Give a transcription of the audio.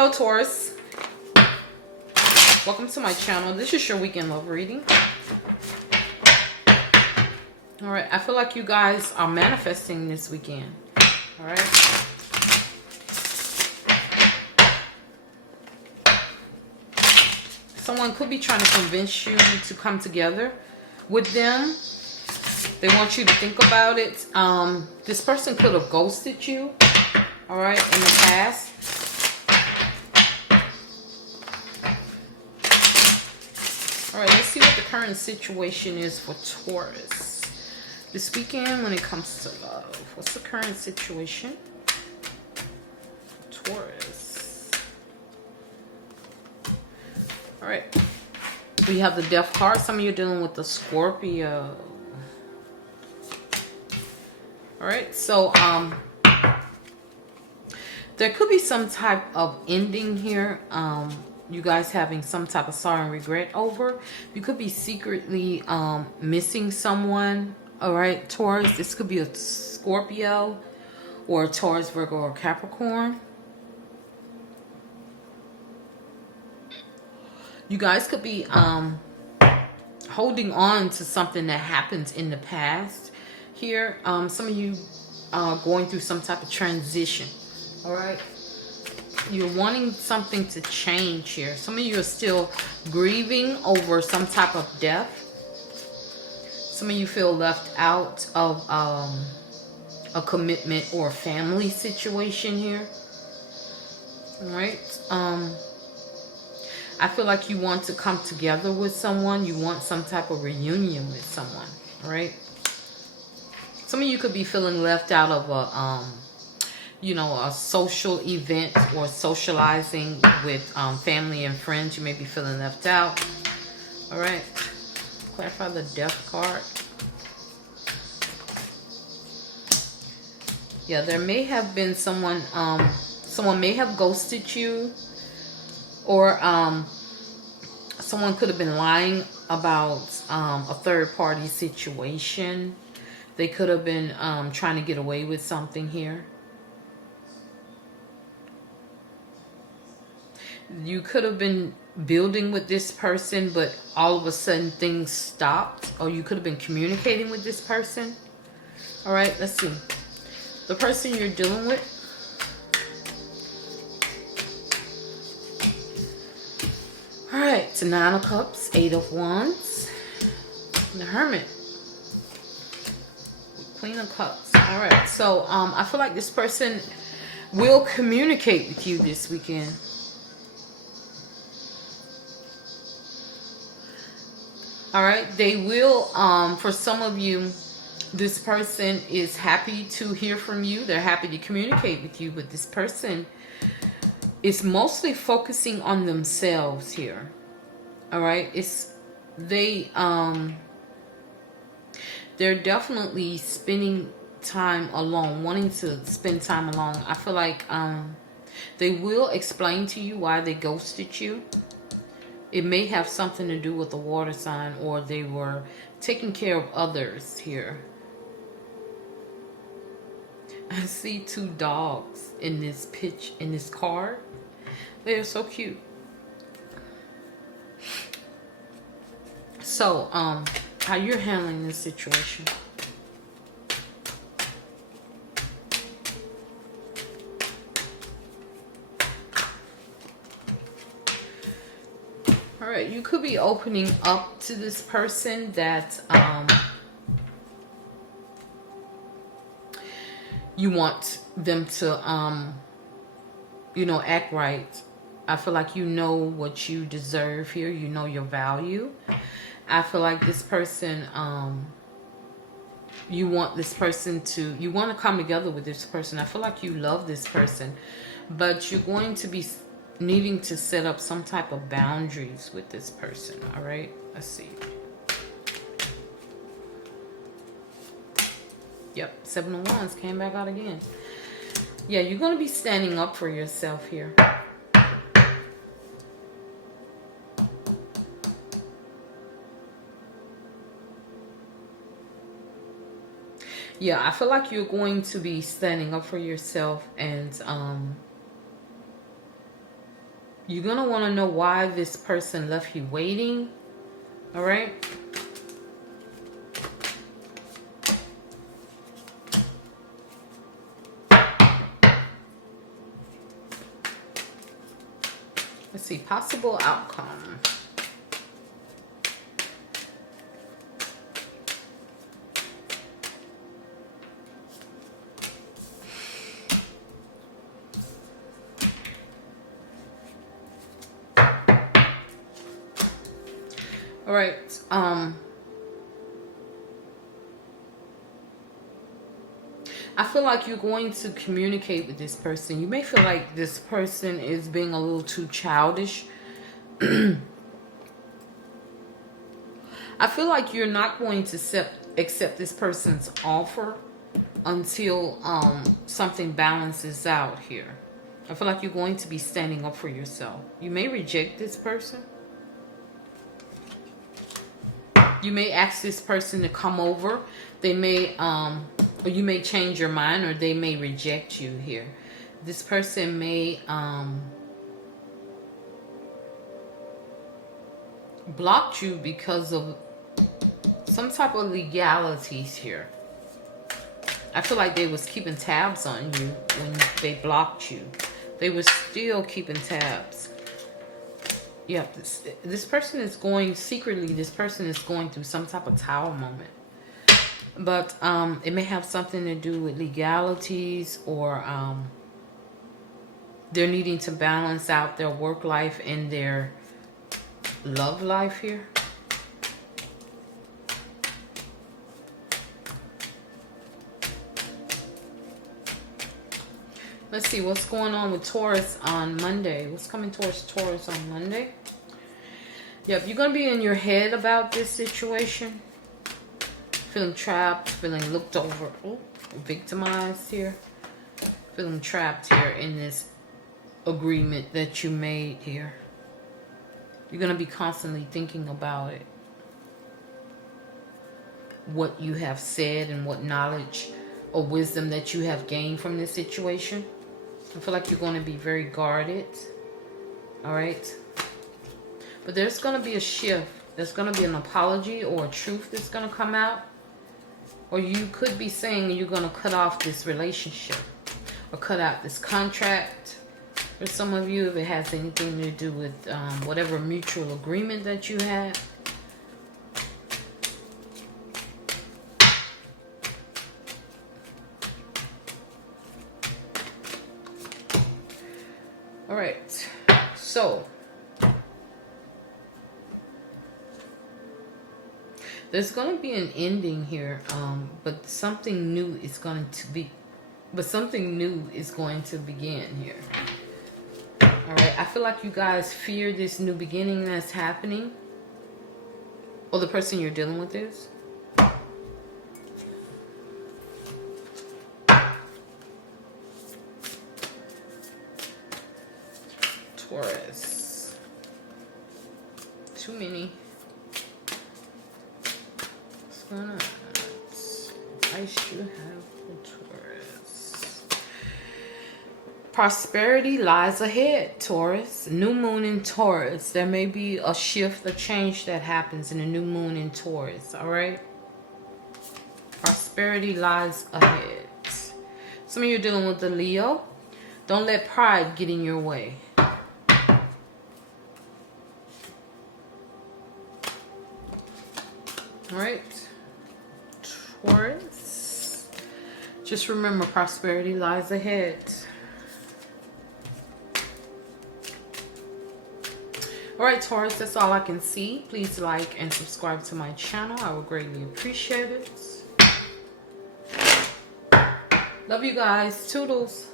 Hello, Taurus. Welcome to my channel. This is your weekend love reading. All right, I feel like you guys are manifesting this weekend. All right. Someone could be trying to convince you to come together with them. They want you to think about it. This person could have ghosted you, all right, in the past. All right, let's see what the current situation is for Taurus this weekend when it comes to love. What's the current situation? Taurus. All right. We have the Death card. Some of you are dealing with the Scorpio. All right. So, there could be some type of ending here. You guys having some type of sorrow and regret over. You could be secretly missing someone. All right, Taurus. This could be a Scorpio or a Taurus, Virgo, or Capricorn. You guys could be holding on to something that happened in the past here. Some of you are going through some type of transition. All right. You're wanting something to change here. Some of you are still grieving over some type of death. Some of you feel left out of a commitment or a family situation here. All right. I feel like you want to come together with someone. You want some type of reunion with someone. All right. Some of you could be feeling left out of a you know, a social event or socializing with family and friends. You may be feeling left out. All right. Clarify the Death card. Yeah, there may have been someone, someone may have ghosted you, or someone could have been lying about a third-party situation. They could have been trying to get away with something here. You could have been building with this person, but all of a sudden things stopped. Or you could have been communicating with this person. All right, let's see. The person you're dealing with. All right, it's 9 of Cups, 8 of Wands, and the Hermit. Queen of Cups. All right, so I feel like this person will communicate with you this weekend. All right, they will, for some of you, this person is happy to hear from you. They're happy to communicate with you, but this person is mostly focusing on themselves here. All right, they're definitely spending time alone, wanting to spend time alone. I feel like they will explain to you why they ghosted you. It may have something to do with the water sign, or they were taking care of others here. I see 2 dogs in this card. They're so cute. So, how you're handling this situation? Alright, you could be opening up to this person that you want them to, you know, act right. I feel like you know what you deserve here. You know your value. I feel like this person, you want this person to, you want to come together with this person. I feel like you love this person, but you're going to be needing to set up some type of boundaries with this person. All right, let's see. Yep, 7 of Wands came back out again. Yeah, you're going to be standing up for yourself here. Yeah, I feel like you're going to be standing up for yourself, and You're going to want to know why this person left you waiting. All right. Let's see, possible outcome. All right. I feel like you're going to communicate with this person. You may feel like this person is being a little too childish. I feel like you're not going to accept this person's offer until something balances out here. I feel like you're going to be standing up for yourself. You may reject this person. You may ask this person to come over. They may, or you may change your mind, or they may reject you here. This person may block you because of some type of legalities here. I feel like they was keeping tabs on you when they blocked you. They were still keeping tabs. Yeah, this person is going, secretly, this person is going through some type of tower moment. But it may have something to do with legalities, or they're needing to balance out their work life and their love life here. Let's see what's going on with Taurus on Monday. What's coming towards Taurus on Monday? Yep, you're going to be in your head about this situation. Feeling trapped, feeling looked over, victimized here. Feeling trapped here in this agreement that you made here. You're going to be constantly thinking about it. What you have said and what knowledge or wisdom that you have gained from this situation. I feel like you're going to be very guarded. All right. But there's going to be a shift. There's going to be an apology or a truth that's going to come out. Or you could be saying you're going to cut off this relationship. Or cut out this contract. For some of you, if it has anything to do with whatever mutual agreement that you had. All right, so there's going to be an ending here, but something new is going to begin here. All right, I feel like you guys fear this new beginning that's happening, or the person you're dealing with is. Taurus. Too many. What's going on? I should have the Taurus. Prosperity lies ahead, Taurus. New moon in Taurus. There may be a shift, a change that happens in a new moon in Taurus. All right? Prosperity lies ahead. Some of you are dealing with the Leo. Don't let pride get in your way. All right, Taurus. Just remember, prosperity lies ahead. All right, Taurus, that's all I can see. Please like and subscribe to my channel. I would greatly appreciate it. Love you guys. Toodles.